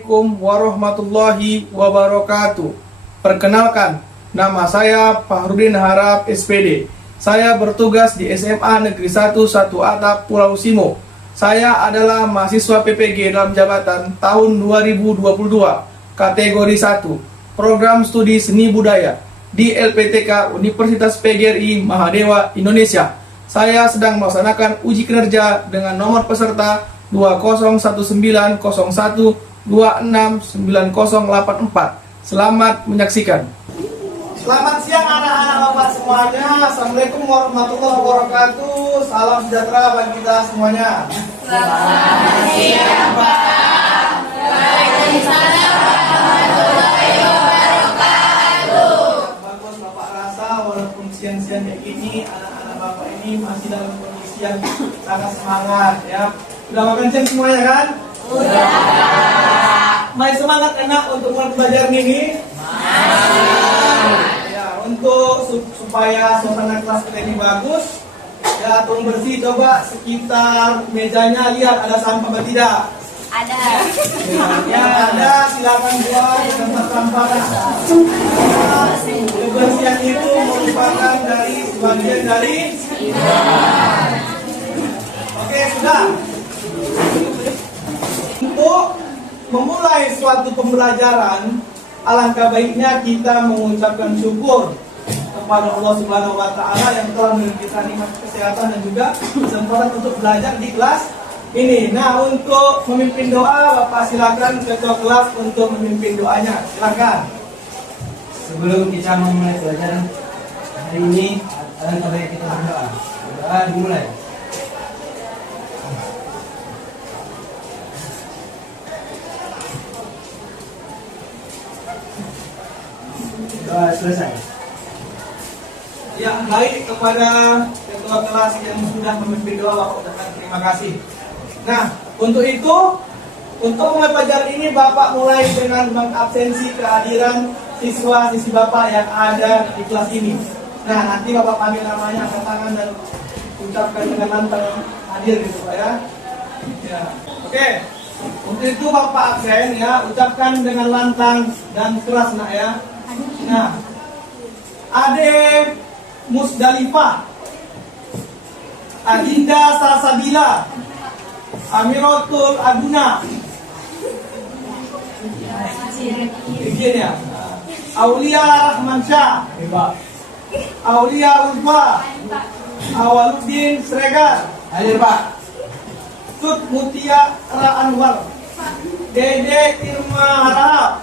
Assalamualaikum warahmatullahi wabarakatuh. Perkenalkan, nama saya Fahrudin Harap SPD. Saya bertugas di SMA Negeri 1 Satu Atap Pulau Simo. Saya adalah mahasiswa PPG dalam jabatan tahun 2022, kategori 1, program studi seni budaya di LPTK Universitas PGRI Mahadewa, Indonesia. Saya sedang melaksanakan uji kinerja dengan nomor peserta 201901269084. Selamat menyaksikan. Selamat siang anak-anak bapak semuanya. Assalamualaikum warahmatullahi wabarakatuh. Salam sejahtera bagi kita semuanya. Selamat siang Pak. Waalaikumsalam warahmatullahi wabarakatuh. Bagus bapak rasa walaupun siang-siang kayak gini, anak-anak bapak ini masih dalam kondisi yang sangat semangat ya. Sudah makan siang semuanya kan? Udah. Masih semangat enak untuk mulai belajar ini? Ya, untuk supaya suasana kelas kita ini bagus, ya tolong bersih, coba sekitar mejanya lihat ada sampah atau tidak. Ada. Ya ada, silakan buang di tempat sampah. Kebersihan itu merupakan dari sebagian dari iman. Oke, sudah. Untuk memulai suatu pembelajaran, alangkah baiknya kita mengucapkan syukur kepada Allah Subhanahu wa taala yang telah memberi kita nikmat kesehatan dan juga kesempatan untuk belajar di kelas ini. Nah, untuk memimpin doa, Bapak silakan ketua kelas untuk memimpin doanya. Silakan. Sebelum kita memulai pelajaran hari ini, alangkah baik kita berdoa. Doa dimulai. Doa selesai. Ya, baik kepada ketua kelas yang sudah memimpin doa, Bapak ucapkan terima kasih. Nah, untuk itu, untuk mulai pelajaran ini Bapak mulai dengan mengabsensi kehadiran siswa-siswi Bapak yang ada di kelas ini. Nah, nanti Bapak panggil namanya, angkat tangan dan ucapkan dengan lantang hadir gitu Pak ya. Ya, oke. Untuk itu Bapak absen ya, ucapkan dengan lantang dan keras nak ya. Nah, Ade Musdalifah, Adinda Salsabila, Amiratul Aduna, izin ya, Aulia Rahmansyah, Aulia Ulfa, Awaluddin Sregar, Hadir Pak. Sud Mutia Ra Anwar, Dede Irma Harahap.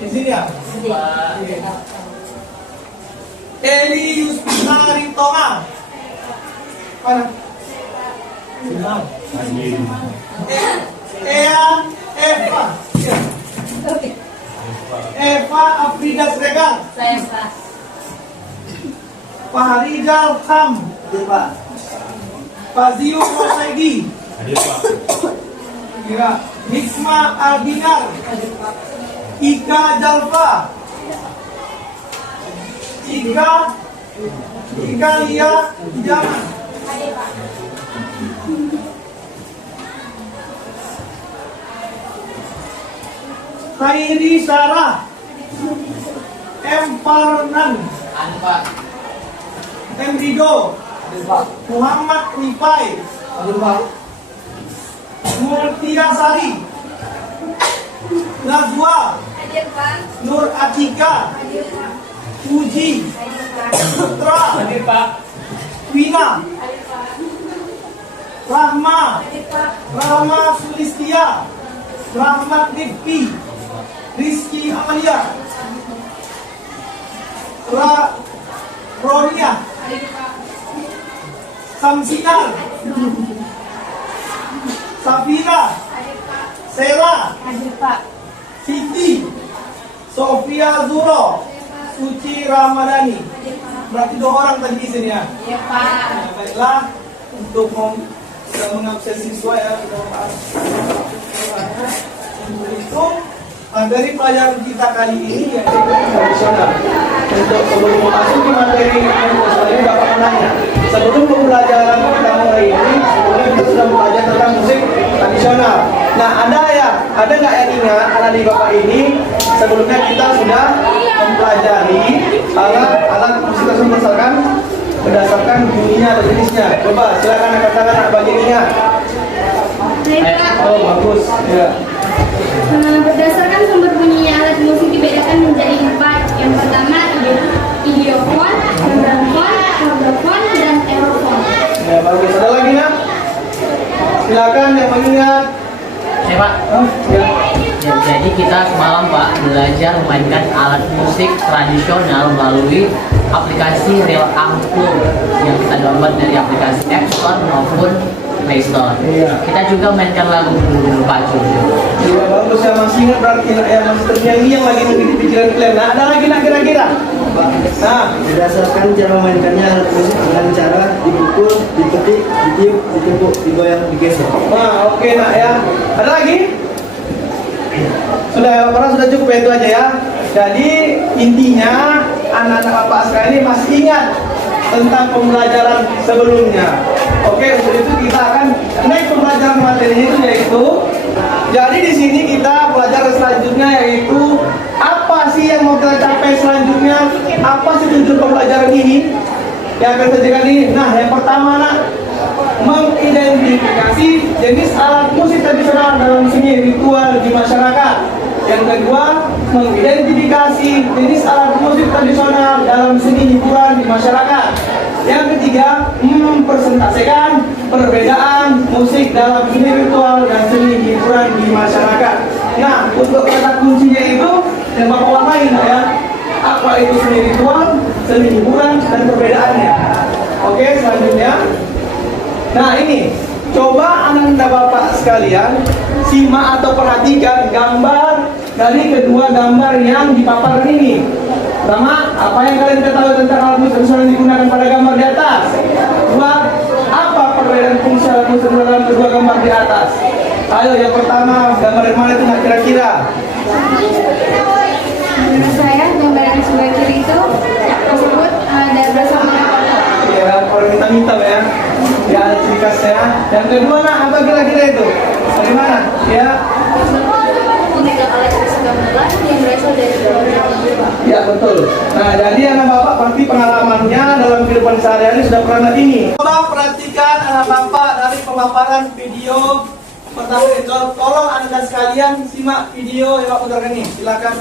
Di sini ya. Eli Yusna Ritonga. Mana? Ea Eva. Eva Afrida Sregar. Saya Pak. Fahrizal Kham. Hadir Pak. Faziul Rosaidi. Hadir Pak. Ya. Hikmah Albinar. Ika Jalfa. Ika Lia Jaman. Khairi Sarah. M. Farnan. Pak. M. Rido. Hadir Pak. Muhammad Rifai. Hadir Pak. Multia Sari. Nazwa. Hadir Pak. Nur Atika. Hadir Pak. Puji. Hadir Pak. Putra. Hadir Pak. Wina. Hadir Pak. Rahma. Hadir Pak. Rahma Sulistia. Rahmat Rifki. Rizky Amalia. Ronia. Hadir Pak. Samsinar. Safira. Hadir Pak. Sela. Hadir Pak. Siti. Sofia Zuro. Suci Ramadhani. Hadir Pak. Berarti 2 orang tadi di sini ya. Ya Pak. Nah, baiklah, untuk mengabsen siswa ya, untuk itu materi pelajaran kita kali ini yaitu tradisional. Untuk sebelum memasuki materi tradisional ini Bapak menanya, sebelum pembelajaran kita mulai ini, sebelumnya kita sudah belajar tentang musik tradisional. Nah, ada nggak yang ingat anak-anak bapak ini sebelumnya kita sudah mempelajari alat musik tersebut berdasarkan bunyinya atau jenisnya. Coba silakan katakan anak bagian ingat. Oh bagus. Ya. Berdasarkan sumber bunyinya alat musik dibedakan menjadi 4. Yang pertama idiofon, vibrafon, chordofon, dan aerofon. Ya bagus. Ada lagi nak? Silakan yang mengingat. Ya Pak. Ya. Ya, jadi kita semalam Pak belajar memainkan alat musik tradisional melalui aplikasi Real Angklung yang kita download dari aplikasi App Store maupun Play Store. Iya. Kita juga mainkan lagu Bulu Pacu. Ya bagus ya, masih ingat berarti nak ya, masih ternyanyi yang lagi menjadi pikiran kalian. Nah, ada lagi nak kira-kira? Nah, Berdasarkan cara memainkannya alat musik dengan cara dipukul, dipetik, ditiup, ditepuk, digoyang, digeser. nah oke nak ya. Ada lagi? Sudah ya, para sudah cukup itu aja ya. Jadi intinya anak-anak bapak sekalian ini masih ingat tentang pembelajaran sebelumnya. Oke, untuk itu kita akan naik pembelajaran materinya itu yaitu. Jadi di sini kita belajar selanjutnya yaitu apa sih yang mau kita capai selanjutnya? Apa sih tujuan pembelajaran ini? Yang akan sajikan ini. Nah, yang pertama nak mengidentifikasi jenis alat musik tradisional dalam seni ritual di masyarakat. Yang kedua, mengidentifikasi jenis alat musik tradisional dalam seni hiburan di masyarakat. Yang ketiga, mempresentasikan perbedaan musik dalam seni ritual dan seni hiburan di masyarakat. Nah, untuk kata kuncinya itu yang bapak warnain ya. Apa itu seni ritual, seni hiburan, dan perbedaannya. Oke, selanjutnya. Nah ini, coba anak-anak bapak sekalian simak atau perhatikan gambar dari kedua gambar yang dipaparkan ini. Pertama, apa yang kalian ketahui tentang alat musik tradisional yang digunakan pada gambar di atas? Dua, apa perbedaan fungsi alat musik dalam kedua gambar di atas? Ayo, yang pertama, gambar yang mana itu nak kira-kira? Menurut saya gambar yang sebelah kiri itu tersebut ada bersama Ya, orang hitam-hitam ya. Ya, ada ciri khasnya. Yang kedua, nak, apa kira-kira itu? Bagaimana? Ya. memegang alat musik gamelan yang berasal dari Ya betul. Nah jadi anak bapak pasti pengalamannya dalam kehidupan sehari-hari sudah pernah ini. Coba perhatikan anak bapak dari pemaparan video pertama itu. Tolong anda sekalian simak video yang bapak putarkan ini. Silakan.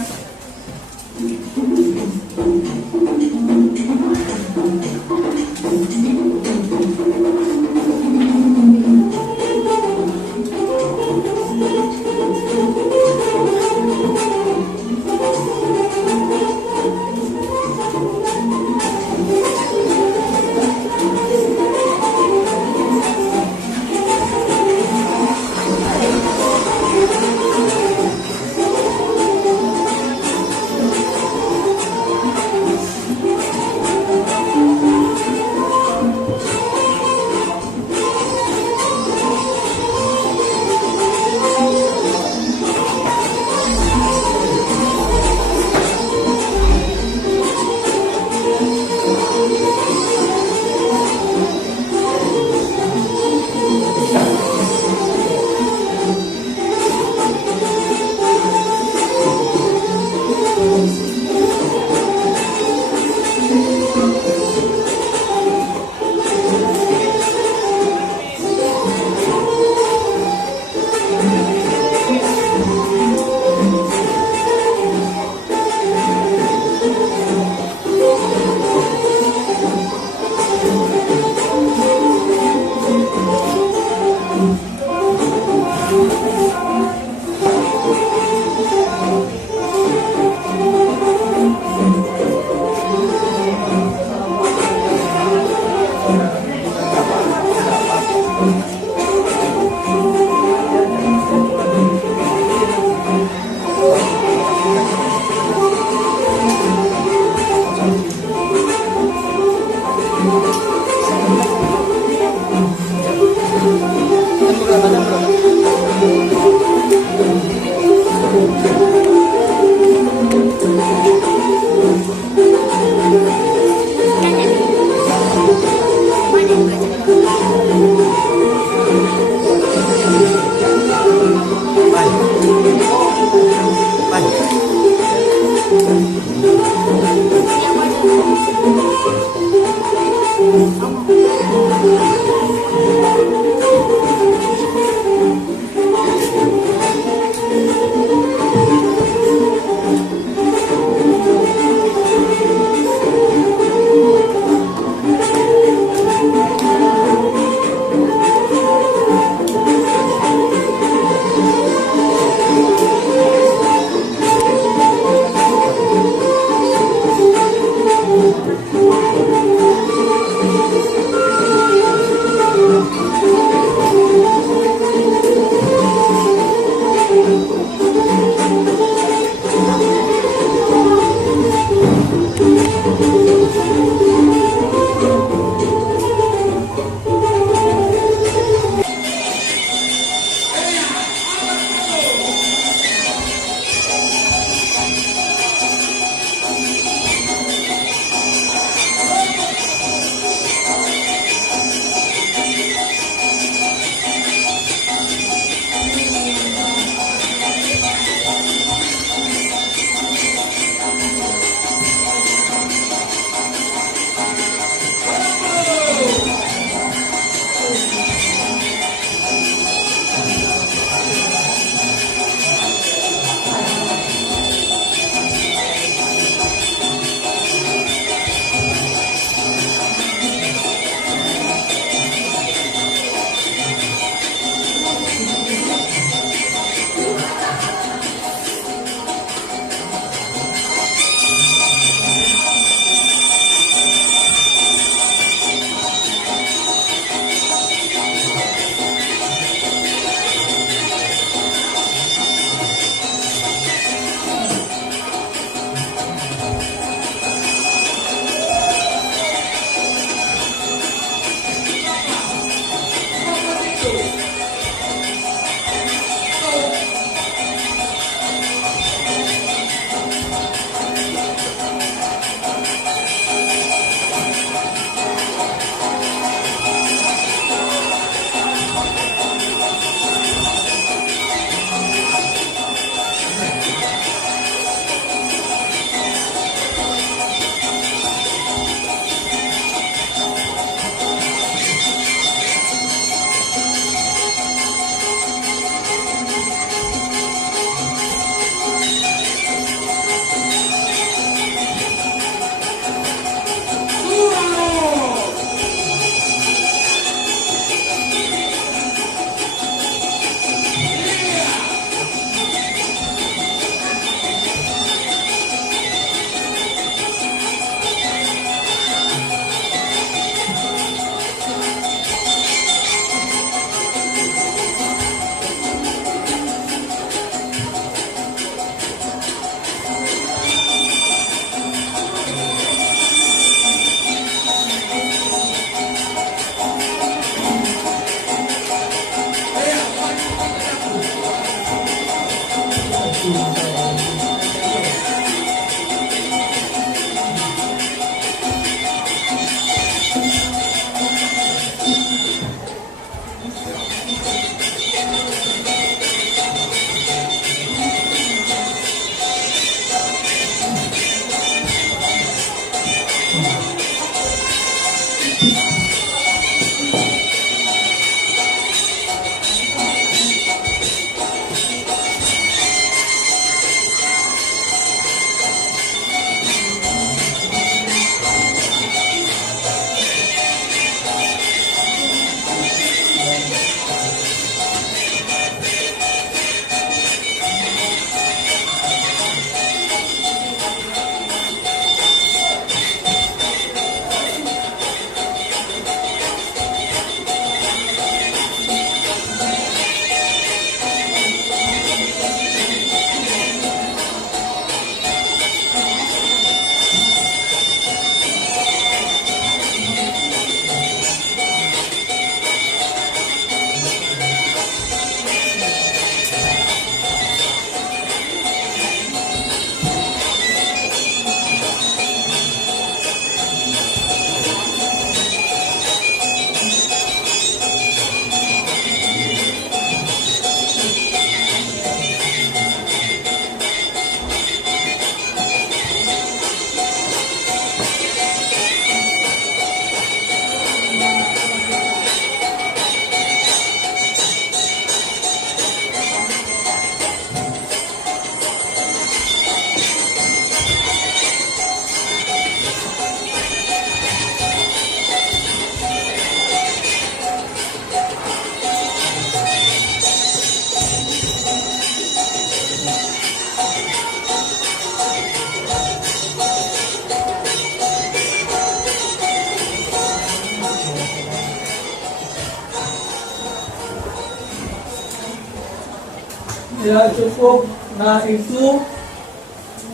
Ya cukup. Nah itu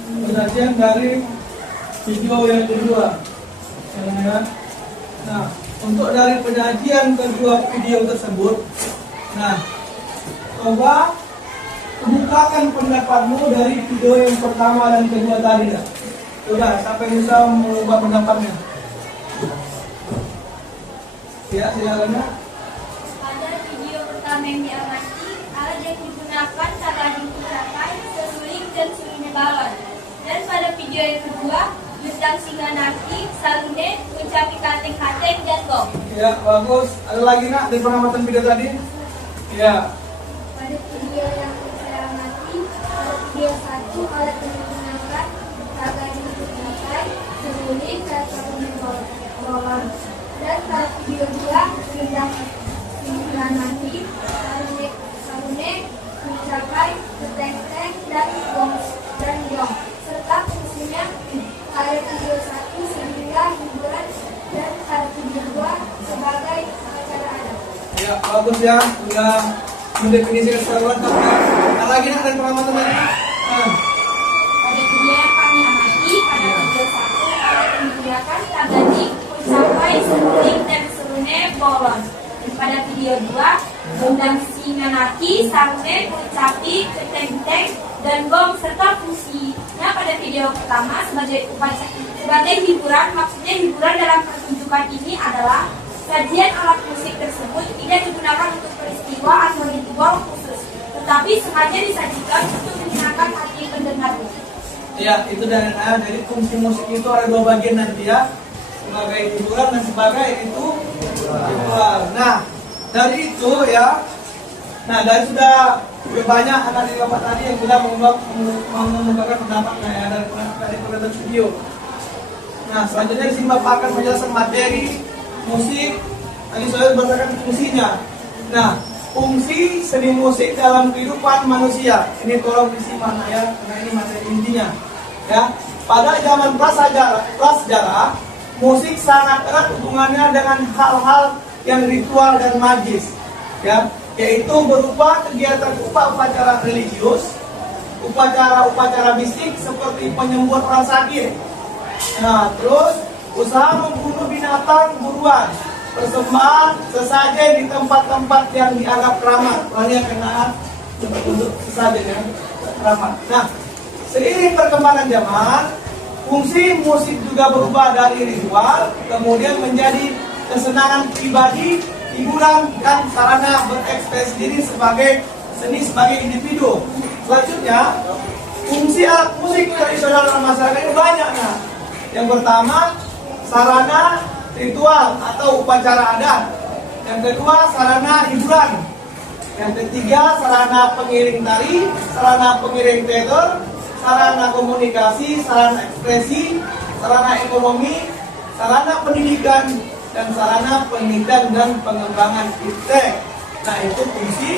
penyajian dari video yang kedua. Ya. Nah untuk dari penyajian kedua video tersebut, nah coba kemukakan pendapatmu dari video yang pertama dan kedua tadi. Dah. Coba sampai bisa mengubah pendapatnya. Ya silakan. Pada video pertama yang diamati, alat yang digunakan cara dicapai seruling dan sulitnya balon. Dan pada video yang kedua, Yutang Singanaki, Salune, Mencapi Kateng-Kateng, dan Gong. Ya bagus. Ada lagi nak dari pengamatan video tadi? Ya. Pada video yang saya amati, pada video 1, alat yang digunakan cara dicapai seruling dan sulitnya balon. Dan pada video 2, Yutang Singanaki, Salune, Mencapai Kateng-Kateng, dan Gong. Serta fungsinya pada video 1 sehingga hiburan dan pada video 2 sebagai acara adat. Ya bagus ya. Sudah mendefinisikan secara lengkap ya. Ada lagi nak dari pengamatan tadi? Nah. Pada video yang kami amati, pada video 1 alat yang digunakan tagadi mencapai seruling dan serune bolon. Dan pada video 2 Undang Singanaki, Sarune, Mencapi, Keteng-Keteng, dan Gong serta fungsinya pada video pertama sebagai hiburan. Maksudnya hiburan dalam pertunjukan ini adalah sajian alat musik tersebut tidak digunakan untuk peristiwa atau ritual khusus, tetapi sengaja disajikan untuk menyenangkan hati pendengarnya. Ya itu dari fungsi musik itu ada dua bagian nanti ya, sebagai hiburan dan sebagai itu ritual. Nah dari itu ya, nah dari sudah banyak anak di bapak tadi yang sudah mengemukakan pendapatnya ya dari penonton video. Nah selanjutnya di sini bapak akan menjelaskan materi musik. Tadi saya berdasarkan fungsinya. Nah fungsi seni musik dalam kehidupan manusia ini tolong disimak ya, karena ini materi intinya. Ya pada zaman prasejarah musik sangat erat hubungannya dengan hal-hal yang ritual dan magis, ya, yaitu berupa kegiatan upacara religius, upacara mistik seperti penyembuhan orang sakit. Nah, terus usaha membunuh binatang buruan, persembahan sesajen di tempat-tempat yang dianggap keramat, lainnya kena untuk sesajen ya. drama. Nah, seiring perkembangan zaman, fungsi musik juga berubah dari ritual, kemudian menjadi kesenangan pribadi, hiburan, dan sarana berekspresi diri sebagai seni sebagai individu. Selanjutnya, fungsi alat musik tradisional dalam masyarakat itu banyak. Nah, yang pertama, sarana ritual atau upacara adat. Yang kedua, sarana hiburan. Yang ketiga, sarana pengiring tari, sarana pengiring teater, sarana komunikasi, sarana ekspresi, sarana ekonomi, sarana pendidikan, dan sarana penelitian dan pengembangan iptek. Nah, itu fungsi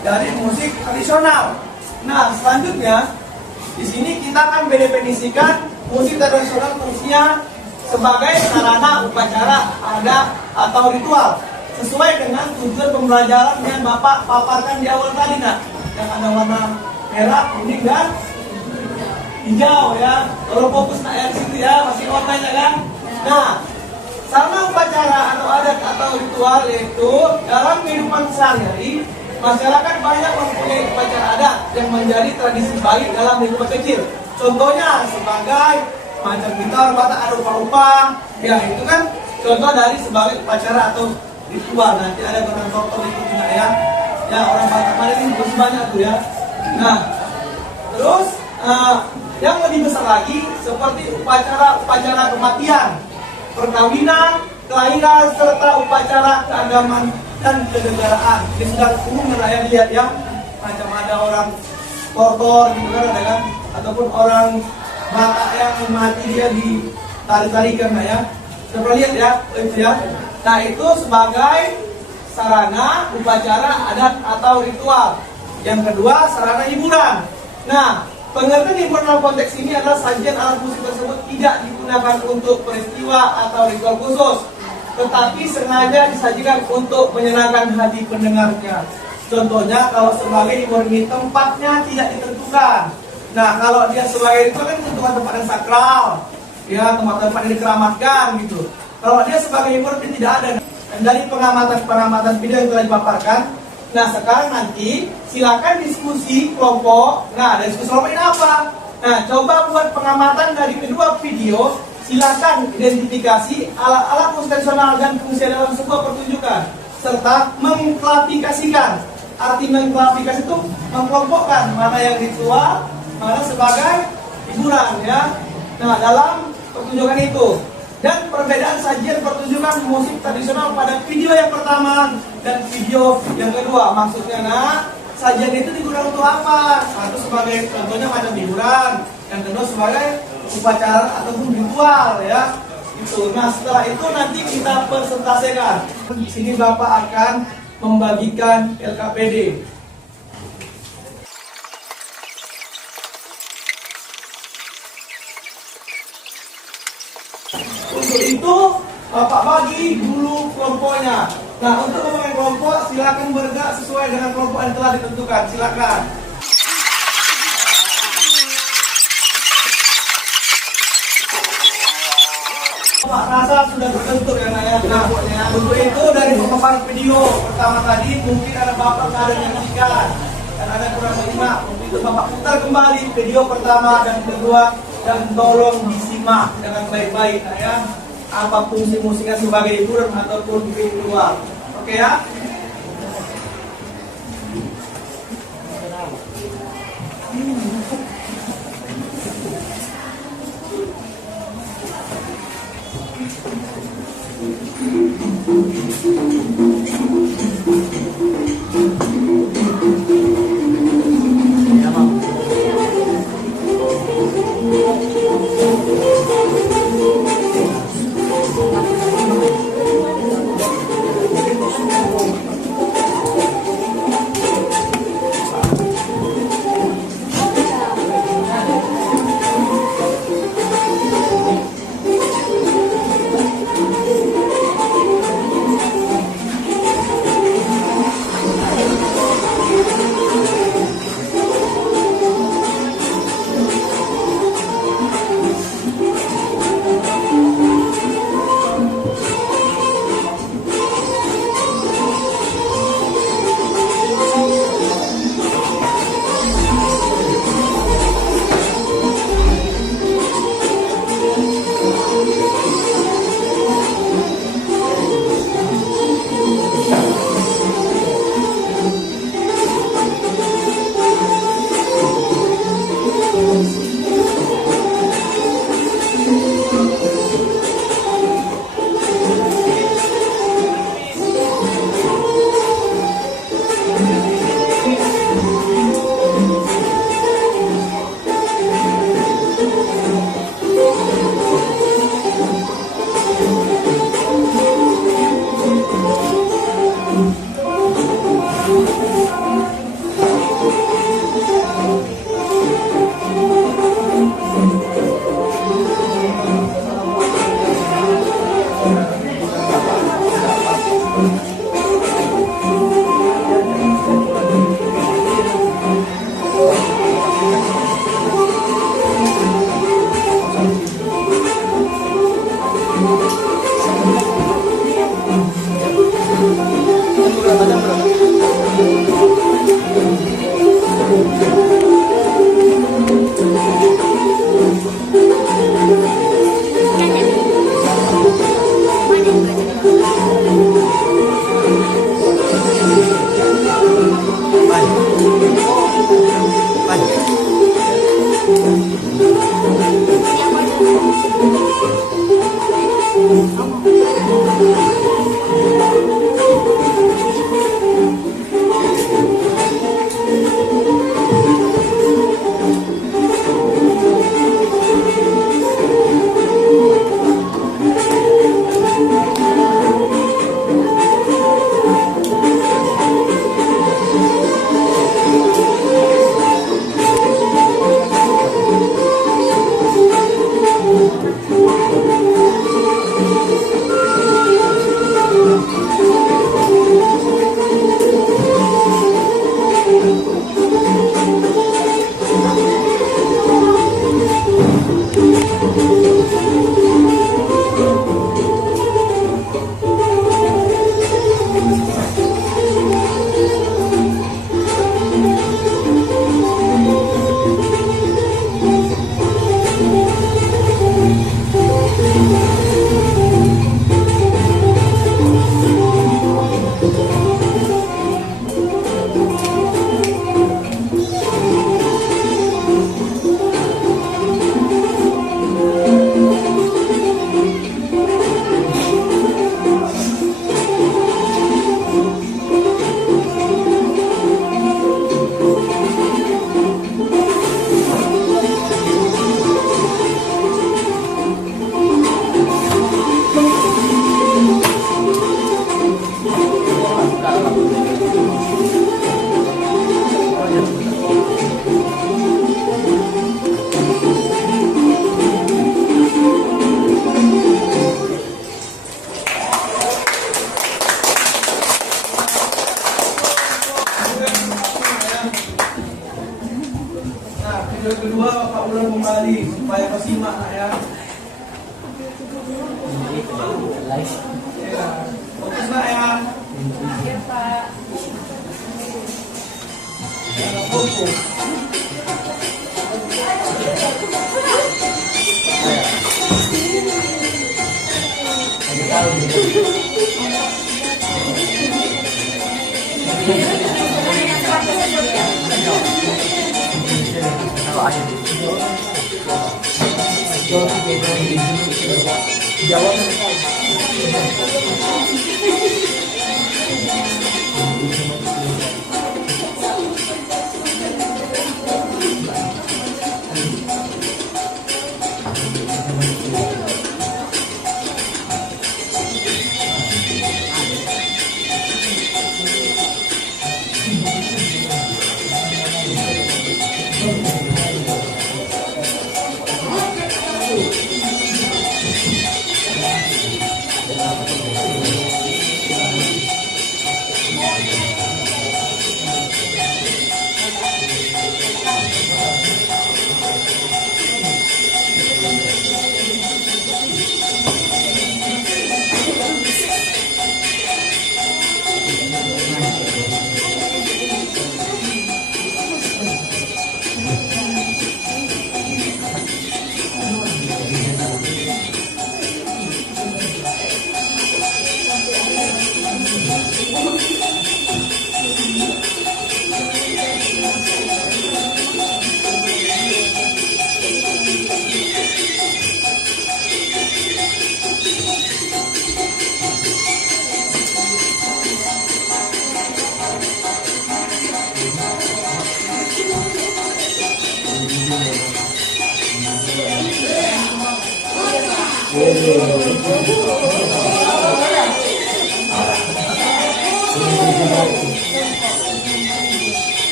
dari musik tradisional. Nah, selanjutnya di sini kita akan mendefinisikan musik tradisional fungsinya sebagai sarana upacara adat atau ritual sesuai dengan tujuan pembelajaran yang Bapak paparkan di awal tadi, nah, yang ada warna merah, kuning, dan hijau ya. Kalau fokus ya di situ ya, masih warnanya kan. Nah, sarana upacara atau adat atau ritual itu dalam kehidupan sehari-hari masyarakat banyak mempunyai upacara adat yang menjadi tradisi baik dalam lingkungan kecil. Contohnya sebagai macam kita orang Batak ada rupa-rupa, ya itu kan contoh dari sebagai upacara atau ritual. Nanti ada contoh itu juga ya. Ya orang Batak mana ini masih banyak tuh ya. Nah, terus yang lebih besar lagi seperti upacara kematian, perkawinan, kelahiran serta upacara keagamaan dan kenegaraan. Ini sudah umum ya lihat ya. Macam ada orang kortor gitu kan ada kan, ataupun orang Batak yang mati dia ditarik-tarikan ya. Coba lihat ya, itu ya. Nah, itu sebagai sarana upacara adat atau ritual. Yang kedua, sarana hiburan. Nah, pengertian hiburan dalam konteks ini adalah sajian alat musik tersebut tidak digunakan untuk peristiwa atau ritual khusus, tetapi sengaja disajikan untuk menyenangkan hati pendengarnya. Contohnya kalau sebagai hiburan ini tempatnya tidak ditentukan. Nah, kalau dia sebagai ritual kan tempat-tempat yang sakral, ya tempat-tempat yang dikeramatkan gitu. Kalau dia sebagai hiburan dia tidak ada. Dan dari pengamatan video yang telah dipaparkan, nah sekarang nanti silakan diskusi kelompok. Nah, diskusi kelompok ini apa? Nah, coba buat pengamatan dari kedua video. Silakan identifikasi alat-alat musik tradisional dan fungsi dalam sebuah pertunjukan, serta mengklasifikasikan. Arti mengklasifikasi itu mengkelompokkan mana yang ritual, mana sebagai hiburan ya. Nah, dalam pertunjukan itu dan perbedaan sajian pertunjukan musik tradisional pada video yang pertama dan video yang kedua. Maksudnya, nah, sajian itu digunakan untuk apa? Satu sebagai contohnya macam hiburan, yang kedua sebagai upacara ataupun ritual ya. Itu. Nah, setelah itu nanti kita presentasikan. Di sini Bapak akan membagikan LKPD. Untuk itu Bapak bagi dulu kelompoknya. Nah, untuk membangun kelompok silakan bergerak sesuai dengan kelompok yang telah ditentukan. Silakan. Pak rasa sudah terbentuk ya nak ya. Nah, untuk itu dari pemaparan video pertama tadi mungkin ada Bapak yang ada menyaksikan dan ada kurang menyimak. Untuk itu Bapak putar kembali video pertama dan kedua dan tolong disimak dengan baik-baik nah ya. Apa fungsi musiknya sebagai hiburan ataupun ritual. Oke ya. Ya, video kedua Bapak ulang kembali supaya kau simak nak ya. Ya, fokus nak ya. Ya Pak. Ya, fokus.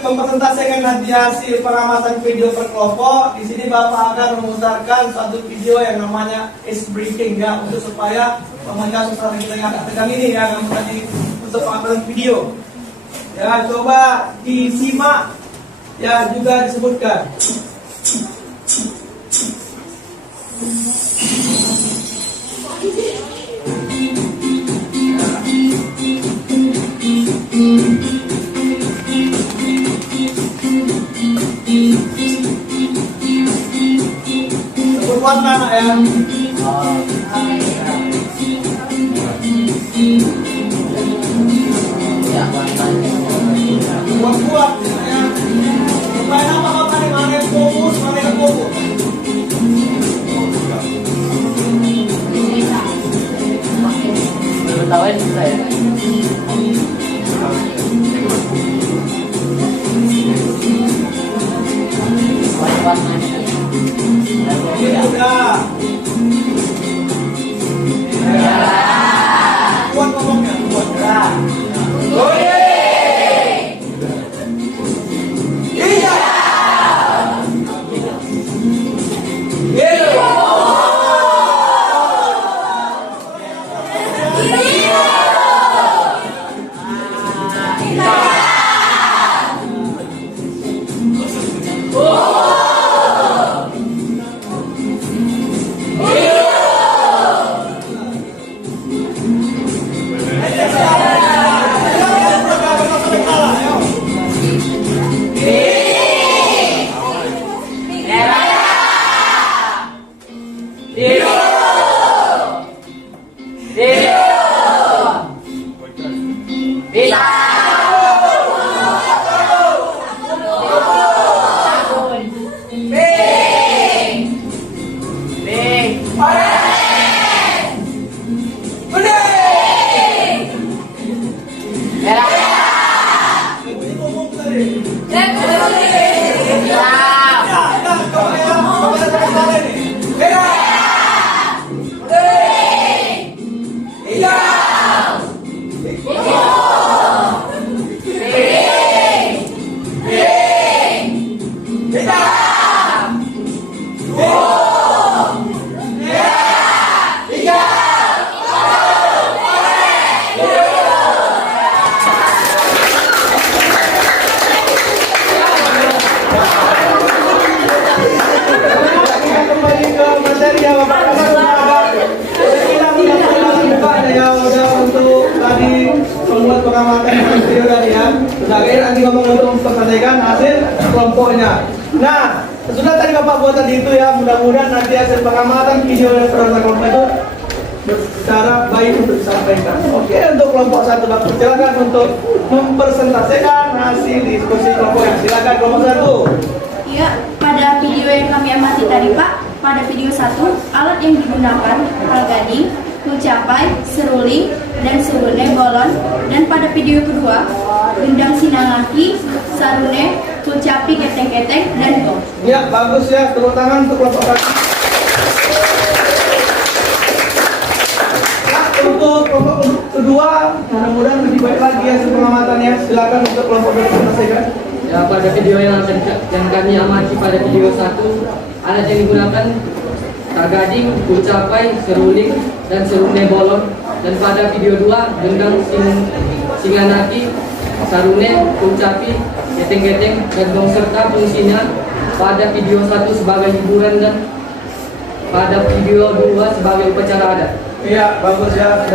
Mempresentasikan nanti hasil pengamatan video per kelompok. Di sini Bapak akan memutarkan satu video yang namanya is briefing ya, untuk supaya pemerintah sosial kita yang agak tegang ini ya, yang tadi untuk pengamatan video. Ya, coba disimak ya, juga disebutkan. Sebut warna nak ya. Buat-buat ya. Supaya apa mana yang fokus, mana yang fokus. Tawain bisa ya. Ini udah. Kembali ke materi ya Bapak ya udah untuk tadi membuat pengamatan video tadi ya. Sudah kira nanti ngomong untuk memperhatikan hasil kelompoknya. Nah, sudah tadi Bapak buat tadi itu ya. Mudah-mudahan nanti hasil pengamatan video dan program kelompok itu secara baik untuk disampaikan. Oke, untuk kelompok satu Bapak silakan untuk mempresentasikan hasil diskusi kelompok yang silakan kelompok satu. Ya, pada video yang kami amati tadi Pak, pada video 1, alat yang digunakan algading, kulcapai, seruling, dan serune bolon. Dan pada video kedua, gendang sinangaki, sarune, kulcapi, keteng-keteng, dan gong. Ya, bagus ya. Tepuk tangan untuk kelompok satu. Nah, untuk kelompok kedua, mudah-mudahan lebih baik lagi ya pengamatannya. Silakan untuk kelompok kedua selesaikan. Ya, pada video yang kami amati pada video 1, alat yang digunakan tagading, kulcapai, seruling, dan serune bolon. Dan pada video 2, gendang singanaki, sarune, kulcapi, geteng-geteng, dan gong serta fungsinya pada video 1 sebagai hiburan dan pada video 2 sebagai upacara adat. Iya, bagus ya.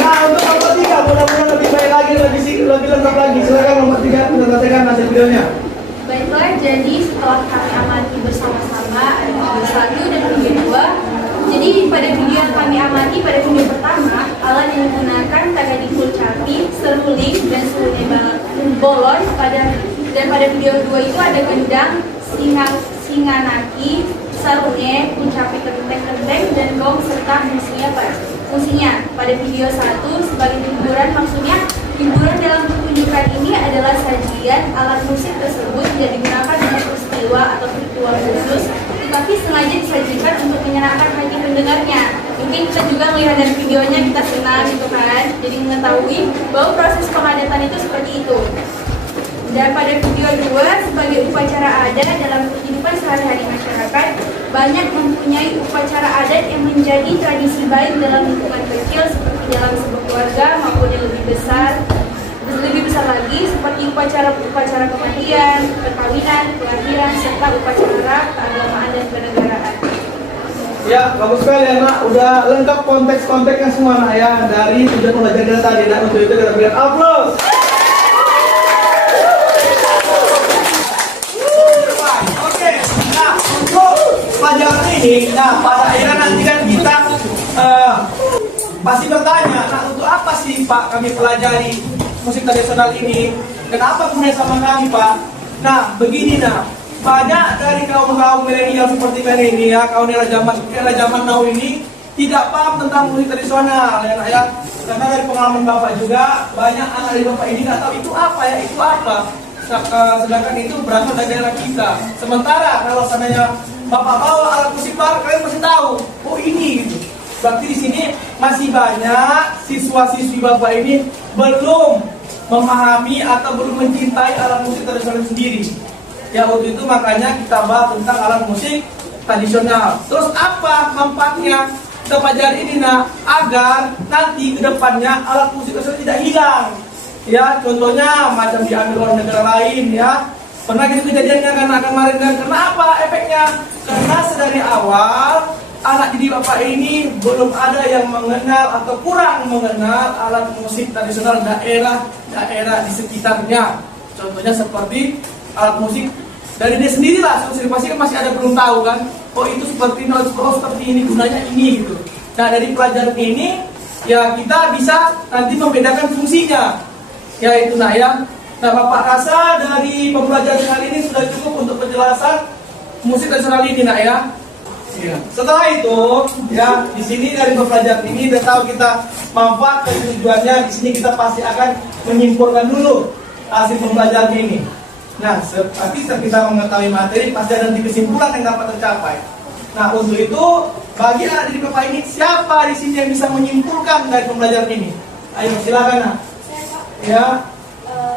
Nah, untuk kelompok 3, mudah-mudahan lebih baik lagi, lebih lengkap lagi. Silakan kelompok 3 selesaikan hasil videonya. Baiklah, jadi setelah kami amati bersama-sama video 1 dan video 2, jadi pada video yang kami amati pada video pertama, alat yang digunakan tagading kulcapi, seruling, dan serune bolon. Dan pada video 2 itu ada gendang, singanaki, sarune, kulcapi, keteng-keteng, dan gong serta fungsinya pada video 1 sebagai hiburan. Maksudnya hiburan dalam pertunjukan ini adalah sajian alat musik tersebut tidak digunakan untuk peristiwa atau ritual khusus, tetapi sengaja disajikan untuk menyenangkan hati pendengarnya. Mungkin kita juga melihat dari videonya, kita senang gitu kan, jadi mengetahui bahwa proses pengadatan itu seperti itu. Dan pada video 2 sebagai upacara adat dalam kehidupan sehari-hari masyarakat, banyak mempunyai upacara adat yang menjadi tradisi baik dalam lingkungan kecil seperti dalam sebuah keluarga maupun yang lebih besar lagi seperti upacara kematian, perkawinan, kelahiran, serta upacara keagamaan dan kenegaraan. Ya, bagus sekali ya Nak. Udah lengkap konteks-konteksnya semua Nak ya. Dari tujuan pembelajaran kita tadi Nak. Untuk itu kita berikan aplaus. Oke, nah untuk pelajaran ini, nah pada akhirnya nanti kan kita pasti bertanya, nah untuk apa sih Pak kami pelajari musik tradisional ini? Kenapa kemudian sama kami Pak? Nah begini Nah, banyak dari kaum milenial seperti kalian ini ya, kaum era zaman now ini tidak paham tentang musik tradisional ya Nak ya. Karena dari pengalaman Bapak juga banyak anak dari Bapak ini nggak tahu itu apa ya, itu apa. Sedangkan itu berasal dari daerah kita. Sementara kalau seandainya Bapak bawa alat musik baru, kalian pasti tahu, oh ini gitu. Berarti di sini masih banyak siswa-siswi Bapak ini belum memahami atau belum mencintai alat musik tradisional sendiri. Ya waktu itu makanya kita bahas tentang alat musik tradisional. Terus apa manfaatnya kita pelajari ini Nah, agar nanti ke depannya alat musik tradisional tidak hilang. Ya contohnya macam diambil oleh negara lain ya. Pernah gitu kejadiannya karena kemarin dan kenapa efeknya? Karena sedari awal anak didik Bapak ini belum ada yang mengenal atau kurang mengenal alat musik tradisional daerah di sekitarnya. Contohnya seperti alat musik dari dia sendirilah, pasti kan masih ada belum tahu kan. Oh itu seperti seperti ini gunanya ini gitu. Nah dari pelajaran ini ya kita bisa nanti membedakan fungsinya. Ya itu Nah ya. Nah Bapak rasa dari pembelajaran kali ini sudah cukup untuk penjelasan musik tradisional ini Nak ya. Ya. Setelah itu ya di sini dari pembelajaran ini udah tahu kita manfaat dan tujuannya. Di sini kita pasti akan menyimpulkan dulu hasil pembelajaran ini. Nah tapi setelah kita mengetahui materi pasti ada nanti kesimpulan yang dapat tercapai. Nah untuk itu bagi anak didik Bapak ini siapa di sini yang bisa menyimpulkan dari pembelajaran ini? Ayo silakan Nak. Ya.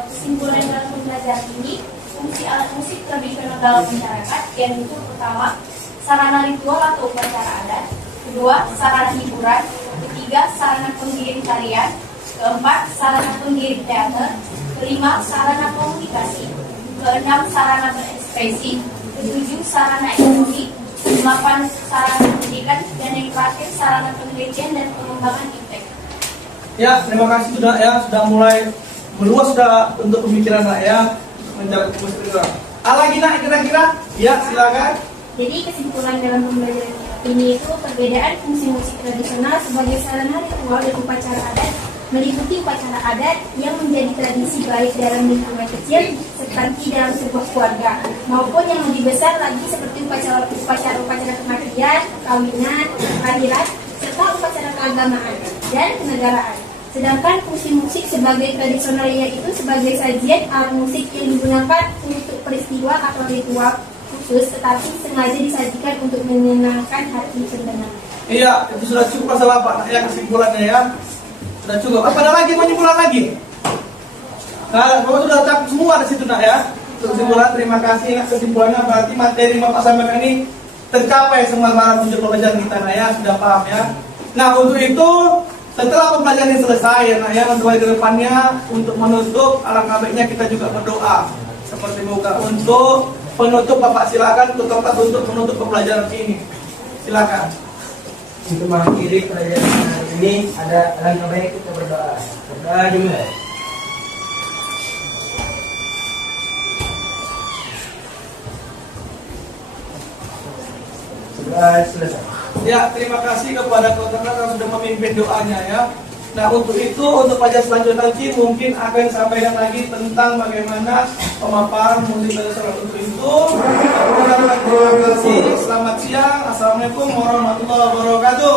Kesimpulan dalam pembelajaran ini fungsi alat musik tradisional dalam masyarakat, yaitu pertama, sarana ritual atau upacara adat, kedua, sarana hiburan, ketiga, sarana pengiring tarian, keempat, sarana pengiring teater, kelima, sarana komunikasi, keenam, sarana berekspresi, ketujuh, sarana ekonomi, delapan, sarana pendidikan, dan yang terakhir, sarana penelitian dan pengembangan iptek. Ya, terima kasih sudah mulai meluas sudah untuk pemikiran rakyat mencari musik tradisional. Lagi nak kira-kira? Ya, silakan. Jadi kesimpulan dalam pembelajaran ini itu perbedaan fungsi musik tradisional sebagai sarana ritual dan upacara adat meliputi upacara adat yang menjadi tradisi baik dalam lingkungan kecil seperti dalam sebuah keluarga maupun yang lebih besar lagi seperti upacara kematian, kawinan, kelahiran, serta upacara keagamaan dan kenegaraan. Sedangkan fungsi musik sebagai tradisional yaitu sebagai sajian alat musik yang digunakan untuk peristiwa atau ritual khusus tetapi sengaja disajikan untuk menyenangkan hati pendengar. Iya, itu sudah cukup masalah Pak. Ya, kesimpulannya ya. Sudah cukup. Apa ada lagi penyimpulan lagi? Nah, Bapak sudah cakup semua di situ nak ya. Untuk kesimpulan, terima kasih. Nah, kesimpulannya berarti materi Bapak sampaikan ini tercapai semua para penjuru pelajaran kita nak ya, sudah paham ya. Nah, untuk itu setelah pembelajaran ini selesai ya nak ya, untuk ke depannya untuk menutup alangkah baiknya kita juga berdoa seperti muka untuk penutup. Bapak silakan untuk tempat untuk menutup pembelajaran ini. Silakan. Untuk mengakhiri pelajaran hari ini ada alangkah baik kita berdoa. Berdoa juga. Sudah selesai. Ya, terima kasih kepada Kota yang sudah memimpin doanya ya. Nah, untuk itu, untuk pelajaran selanjutnya nanti mungkin akan sampaikan lagi tentang bagaimana pemaparan musik tradisional. Untuk itu, terima kasih. Selamat siang. Assalamualaikum warahmatullahi wabarakatuh.